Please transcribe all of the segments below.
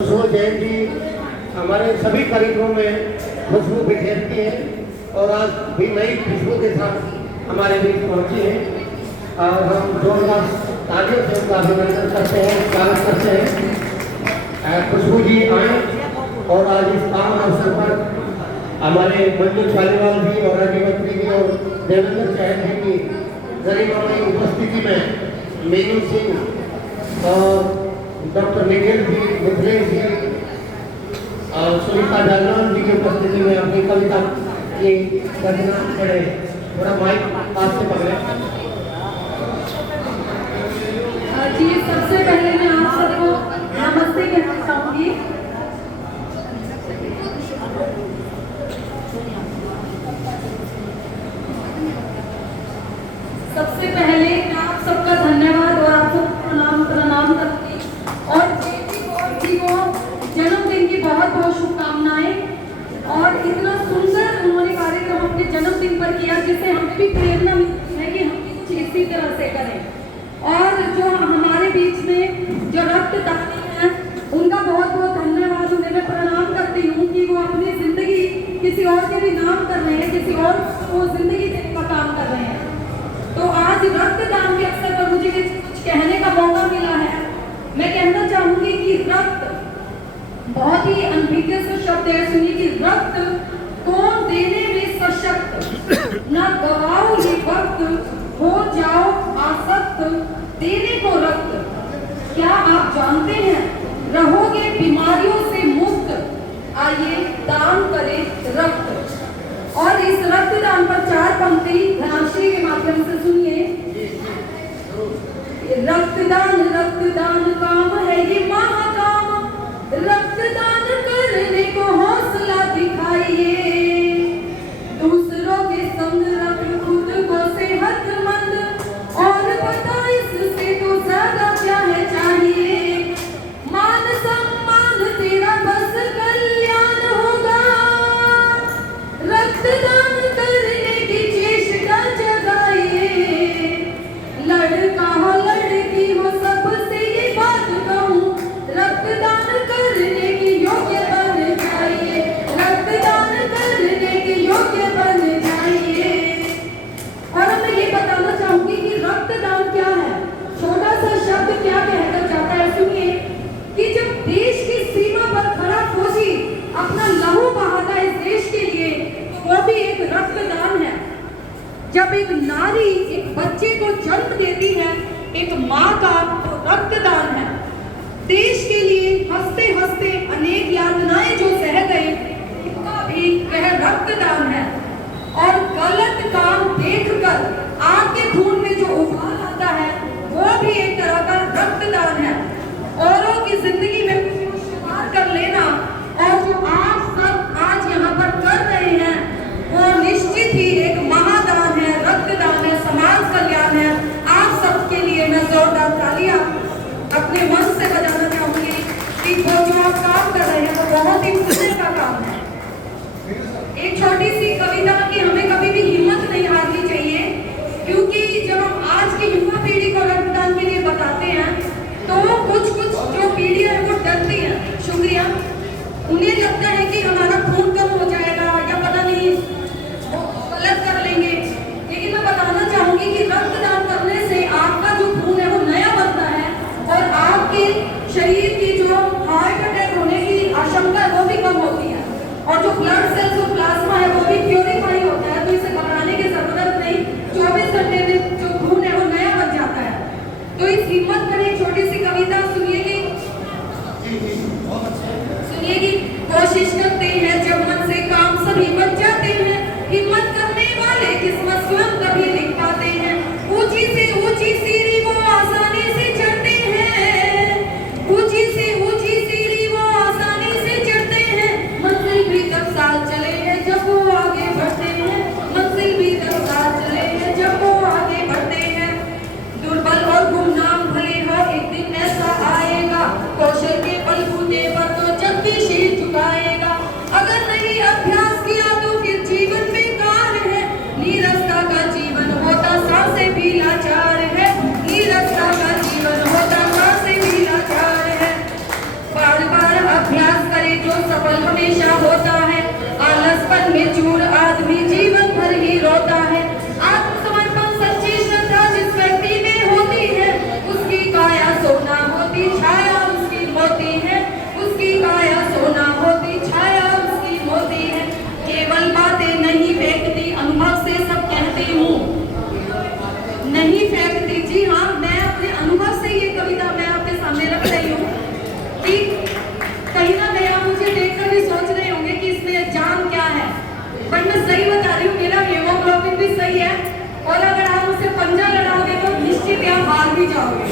खुशबू जयंती हमारे सभी कार्यक्रमों में खुशबू बिखेरती है और आज भी नई खुशबू के साथ हमारे बीच पहुंची है और हम जोरदार तालियों से उनका अभिनंदन करते हैं, स्वागत करते हैं। खुशबू जी आए और आज इस पावन अवसर पर हमारे मंजू चालीवाल जी और राजीवत्री जी और देवेंद्र चहल जी की गरिमामयी उपस्थिति में मीनू सिंह और डॉक्टर निखिल जी, मिथिलेश जी और सुनीता जागरण जी की उपस्थिति में अपनी कविता की रचना करे। थोड़ा माइक पास से पकड़े जी। सबसे पहले मैं आप सबको नमस्ते कहना चाहूंगी। सबसे पहले आप सबका धन्यवाद और आप सबको प्रणाम करती और जी को जन्मदिन की बहुत बहुत शुभकामनाएं। और इतना सुंदर उन्होंने कार्यक्रम अपने जन्मदिन पर किया जिससे हमें भी प्रेरणा मिलती है कि हम कुछ इसी तरह से करें। और जो हमारे बीच में जो रक्तदानी है उनका बहुत बहुत धन्यवाद, उन्हें मैं प्रणाम करती हूँ कि वो अपनी जिंदगी किसी और के भी नाम कर रहे हैं, किसी और को जिंदगी देने का काम कर रहे हैं। तो आज रक्तदान के अवसर पर मुझे कुछ कहने का मौका मिला है। मैं कहना चाहूंगी कि रक्त बहुत ही अनभिज्ञ शब्द है। सुनिए कि रक्त कौन देने में सशक्त, न गवाओ ये वक्त, हो जाओ आसक्त देने को रक्त। क्या आप जानते हैं रहोगे बीमारियों से मुक्त, आइए दान करें रक्त। और इस रक्तदान पर 4 पंक्ति धनाश्री के माध्यम से सुनिए। रक्तदान रक्तदान काम है ये महाकाम, रक्तदान करने को हौसला दिखाइए, दूसरों के संग रख खुद को सेहतमंद, और पता इससे तो ज्यादा क्या है चाहिए, मान सम्मान तेरा बस कल्याण होगा, रक्तदान करने की चेष्टा जगाइए, लड़का हो लड़की हो सबसे ये बात कहूँ, रक्तदान करने की योग्य बन जाइए, रक्तदान करने की योग्य बन जाइए। और मैं ये बताना चाहूंगी कि रक्तदान क्या है, छोटा सा शब्द क्या कहकर जाता है। सुनिए कि जब देश की सीमा पर खड़ा फौजी अपना लहू बहाता है इस देश के लिए, वो भी एक रक्तदान है। जब एक नारी एक बच्चे को जन्म देती है, एक माँ का तो रक्तदान है। देश के लिए हंसते हंसते अनेक यातनाएं जो सह गए, इनका भी वह रक्तदान है। और गलत काम देखकर आंख के खून में जो उबाल आता है, वो भी एक तरह का रक्तदान है। औरों की जिंदगी में शुमार कर लेना, और जो आप सब आज यहाँ पर कर रहे हैं, वो निश्चित ही एक महादान है, रक्तदान है, समाज कल्याण है। आप सबके लिए मैं जोरदार तालियां अपने मन से बजाना चाहूंगी कि वो जो आप काम कर रहे हैं वो बहुत ही पुण्य का काम है। एक छोटी सी कविता की हमें कभी भी हिम्मत नहीं हारनी चाहिए, क्योंकि जब हम आज की युवा पीढ़ी को रक्तदान के लिए बताते हैं तो कुछ जो पीढ़ियां है वो डरती हैं। शुक्रिया, उन्हें लगता है कि हमारा खून कम हो जाएगा या पता नहीं वो गलत कर लेंगे। लेकिन मैं बताना चाहूंगी कि रक्तदान करने से आपका जो खून है वो नया बनता है और आपके शरीर की जो हार्ट अटैक होने की आशंका है वो भी कम होती है, और जो ब्लड सेल्स जो प्लाज्मा है वो भी प्योरीफाई होता है। तो इसे घबराने की जरूरत नहीं, 24 घंटे में जो खून है वो नया बन जाता है। तो इस हिम्मत पर एक छोटी सी कविता सुनिएगी। कोशिश करते हैं जब मन से काम सभी बच जाते हैं, हिम्मत करने वाले किस्मत स्वयं कभी लिख पाते हैं, ऊंची से ऊंची सीढ़ी वो आसानी से चढ़ते हैं, ऊंची से ऊंची सीढ़ी वो आसानी से चढ़ते हैं, मंजिल भी तब साथ चले हैं जब वो आगे बढ़ते हैं, मंजिल भी तब साथ चले हैं जब वो आगे बढ़ते हैं, दुर्बल और गुमनाम भले हो एक दिन ऐसा आएगा, कौशल के बल बूते पर तो जब भी शीश झुकाएगा, अगर नहीं अभ्यास किया तो सफल हमेशा होता है, आलसपन में चूर आदमी जीवन भर ही रोता है। आत्मसमर्पण सच्ची श्रद्धा जिस व्यक्ति में होती है, उसकी काया सोना होती, छाया उसकी मोती है। उसकी काया सोना होती, छाया उसकी मोती है। केवल बातें नहीं फेंकती, अनुभव से सब कहती हूँ, नहीं फेंकती। जी हाँ, मैं अपने अनुभव से ये कविता मैं आपके सामने रख रही हूँ कि कहीं ना कहीं आप मुझे देखकर भी सोच रहे होंगे कि इसमें जान क्या है, पर मैं सही बता रही हूँ, मेरा हीमोग्लोबिन भी सही है। और अगर आप मुझसे पंजा लड़ाओगे तो निश्चित आप हार भी जाओगे।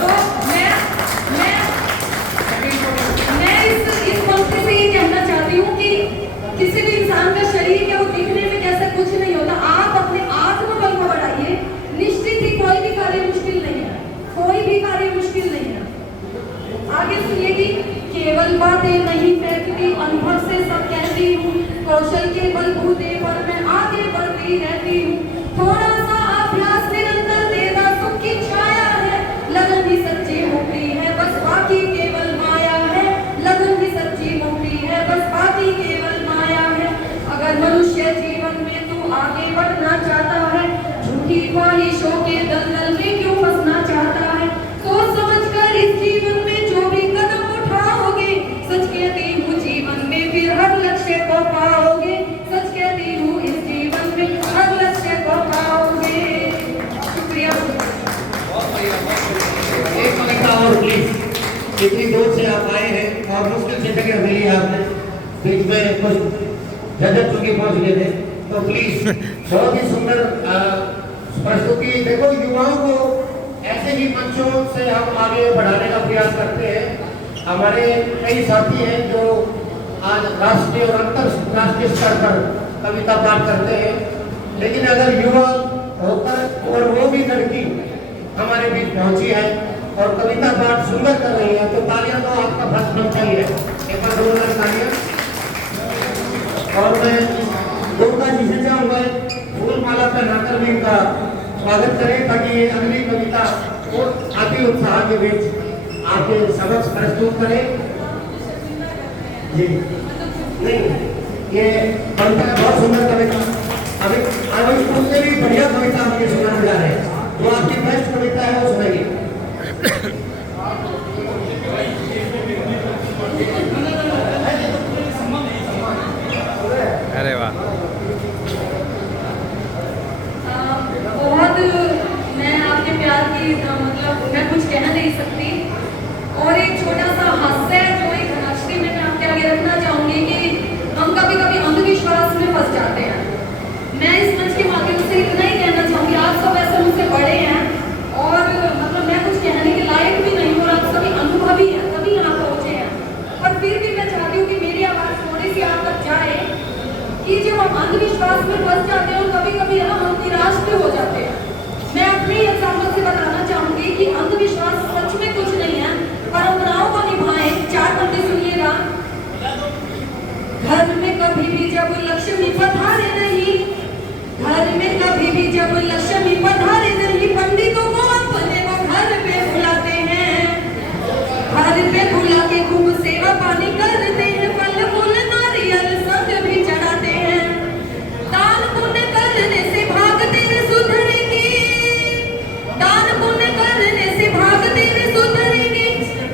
तो मैं इस पंक्ति से ये कहना चाहती हूँ कि किसी भी इंसान का शरीर क्या वो दिखने में कैसा कुछ नहीं होता। आप अपने आत्मबल को बढ़ाइए, निश्चित ही कोई भी कार्य मुश्किल नहीं है, कोई भी कार्य मुश्किल नहीं है। आगे सुनिए कि केवल बातें नहीं फेंकती, अनुभव से सब कहती हूँ, कौशल के बलबूते पर मैं आगे बढ़ती रहती हूँ। थोड़ा सा अभ्यास निरंतर देगा सुख की छाया है, लगन ही सच्ची मुक्ति है, बस बाकी केवल माया है। लगन ही सच्ची मुक्ति है, बस बाकी केवल माया है। अगर मनुष्य जीवन में तू आगे बढ़ना चाहता है, झूठी ख्वाहिशों के दलदल में क्यों फंसना चाहता है, सोच समझ कर इस जीवन में जो भी कदम उठाओगे, सच कहती हूँ जीवन में फिर हर लक्ष्य को पाओगे। सच कहती हूँ इस जीवन में हर लक्ष्य को पाओगे। शुक्रिया। एक कविता और प्लीज, इतनी दूर से आप आए हैं और मुश्किल से जगह मिली आपने, बीच में कुछ झंझट चुकी पहुंच गए थे, तो प्लीज बहुत ही सुंदर प्रस्तुति। देखो, युवाओं को ऐसे ही मंचों से हम आगे बढ़ाने का प्रयास करते हैं। हमारे कई साथी हैं जो आज राष्ट्रीय और अंतरराष्ट्रीय स्तर पर कविता पाठ करते हैं, लेकिन अगर युवा होकर और वो भी लड़की हमारे बीच पहुंची है और कविता पाठ सुंदर कर रही है, तो तालियां तो आपका फर्स्ट बनता ही है। एक बार जोरदार तालियां। और मैं दुर्गा जी से चाहूंगा फूल माला पहनाकर भी इनका स्वागत करें, ताकि ये अगली कविता और अति उत्साह के बीच आपके समक्ष प्रस्तुत करें। जी नहीं, ये कविता बहुत सुंदर कविता, अभी उससे भी बढ़िया कविता आपके सुनाने जा रहे हैं। जो आपकी बेस्ट कविता है वो सुनाइए। अरे वाह, बहुत मैं आपके प्यार की मतलब मैं कुछ कह नहीं सकती। और एक छोटा सा हास्य जो एक धनाश्री में मैं आपके आगे रखना चाहूंगी कि हम कभी कभी अंधविश्वास में फंस जाते हैं। मैं इस मंच के माध्यम से इतना ही कहना चाहूंगी, आप सब ऐसे मुझसे बड़े हैं और मतलब मैं कुछ कहने के लायक भी नहीं हूँ, और आप सभी अनुभवी हैं, तभी यहाँ पहुंचे हैं। पर फिर भी मैं चाहती हूँ कि मेरी आवाज थोड़ी सी आप तक जाए कि जब हम अंधविश्वास में फंस जाते हैं और कभी कभी हम निराश भी हो जाते हैं। मैं अपने एग्जाम्पल से बताना चाहूंगी कि अंधविश्वास सच में कुछ नहीं है, परंपराओं को निभाएं। 4 पंक्ति सुनिएगा। घर में कभी भी जब लक्ष्मी पधारे नहीं, घर में कभी भी जब लक्ष्मी पधारे नहीं, पंडितों को अपने वो घर पे बुलाते हैं, घर पे बुला के खूब सेवा पानी करते हैं, फल फूल नारियल संग भी चढ़ाते हैं। दान पुण्य करने से भागते हैं सुधरेंगे, दान पुण्य करने से भागते हैं सुधरेंगे।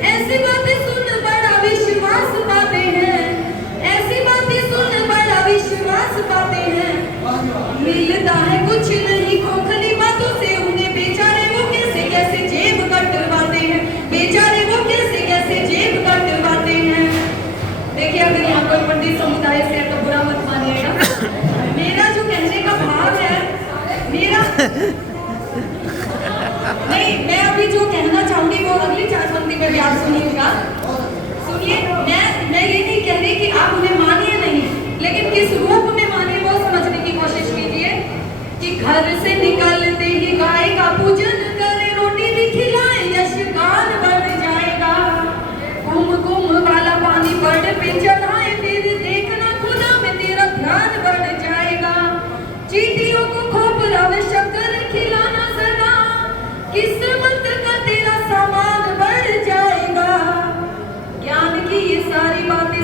ऐसी बातें सुन बड़ा विश्वास पाते हैं, ऐसी बातें सुन बड़ा विश्वास पाते हैं। मिलता है कुछ नहीं खोखली बातों से उन्हें, बेचारे वो कैसे कैसे जेब कटवाते हैं, बेचारे वो कैसे कैसे जेब कटवाते हैं। देखिए, अगर यहाँ कोई पंडित समुदाय से तो बुरा मत मानिएगा, मेरा जो कहने का भाव है मेरा नहीं, मैं अभी जो कहना चाहूंगी वो अगली 4 पंक्ति में भी आप सुनिएगा। सुनिए, मैं ये नहीं कह रही कि आप उन्हें मानिए नहीं, लेकिन किस रूप में मानिए वो समझने की कोशिश कीजिए। कि घर से निकलते ही गाय का पूजन करें, रोटी भी खिलाए, यश गान बढ़ जाएगा। कुम वाला पानी बड़ पे चढ़ाए, फिर देखना खुदा में तेरा ध्यान बढ़ जाएगा। चींटियों को खोपरा में शक्कर खिलाना सदा, किस्मत का तेरा सामान बढ़ जाएगा। ज्ञान की ये सारी बातें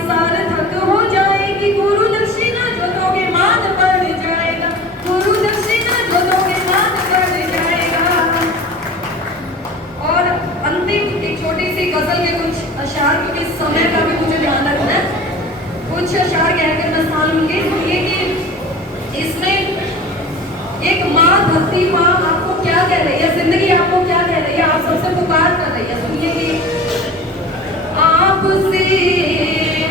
क्योंकि समय का भी मुझे ध्यान रखना है। कुछ अशार कहकर मैं स्थान लूंगी। ये कि इसमें एक माँ, धरती माँ आपको क्या कह रही है, जिंदगी आपको क्या कह रही है, आप सबसे पुकार कर रही है। सुनिए कि आपसे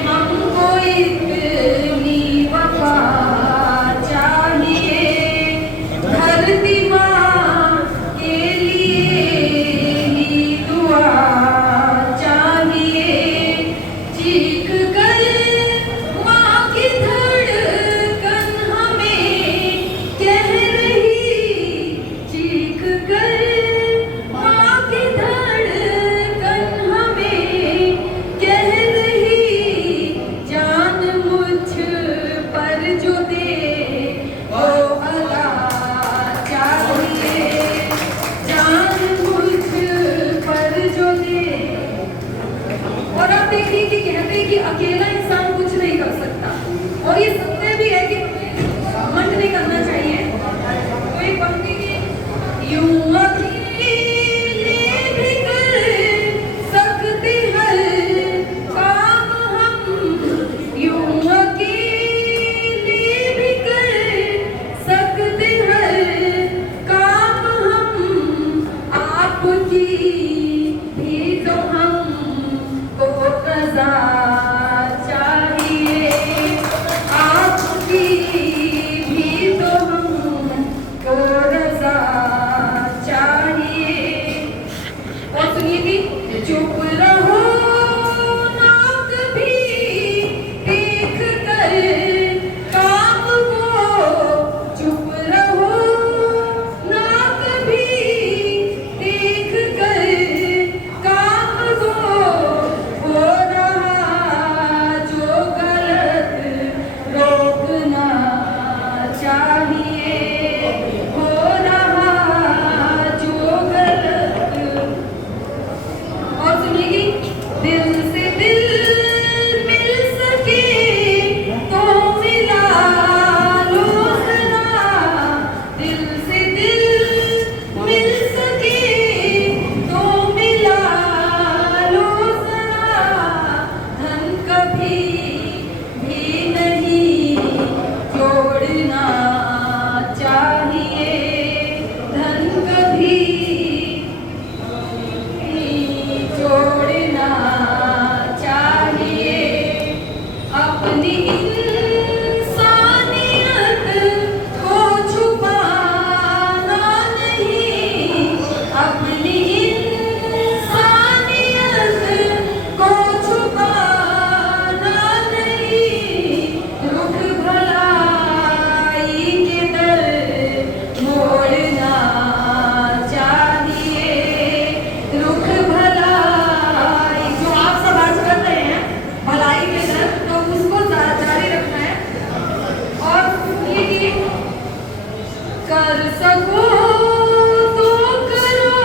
हमको इतनी वफा चाहिए, धरती माँ के लिए ही दुआ चाहिए। चीख कर माँ की धड़कन हमें कह रही, चीख कर माँ की धड़कन हमें कह रही, जान मुझ पर जो दे वो अदा चाहिए, जान मुझ पर जो दे। और आप देखिए कि कहते हैं कि अकेला इंसान कुछ नहीं कर सकता, और ये सत्य भी है कि घमंड नहीं करना चाहिए। तो एक पंक्ति की, यूं अकेले भी कर सकते हर काम हम, यूं अकेले भी कर सकते हर काम हम, आपकी भी तो हमको रज़ा चाहिए, आपकी भी तो हमको रज़ा चाहिए। और सुनिए कि चुप रहो ना कभी देख कर काम को, चुप रहो ना कभी देख कर काम को, हो रहा जो गलत रोकना चाहिए, हो रहा जो गलत। और सुनिए कि दिल से दिल मिल सके तो मिला लो जरा, दिल से दिल मिल सके तो मिला लो जरा, धन कभी भी नहीं जोड़ना चाहिए, धन कभी जोड़ना चाहिए। अपनी इंसानियत को छुपाना नहीं, अपनी इंसानियत को छुपाना नहीं, रुख भलाई के दर मोड़ना चाहिए, रुख भलाई जो आप सब आज कर रहे हैं भलाई के दर, तो उसको जारी रखना है। और ये कि कर सको तो करो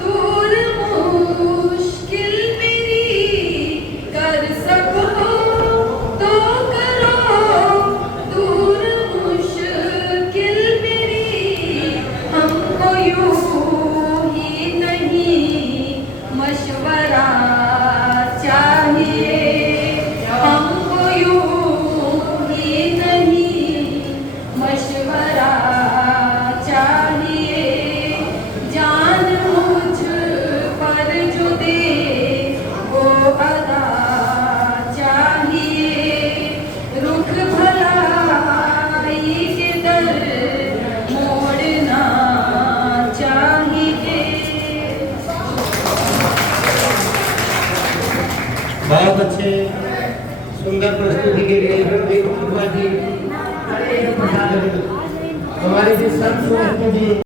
दूर मुश्किल मेरी, कर सको तो करो दूर मुश्किल मेरी, हमको यूं ही नहीं मशवरा चाहिए, हमको यूं ही नहीं मशवरा चाहिए, जान मुझ पर जो दे वो अदा चाहिए, रुख भलाई के दर मोड़ना चाहिए। बहुत अच्छे सुंदर प्रस्तुति के लिए जी हमारे जो संत जी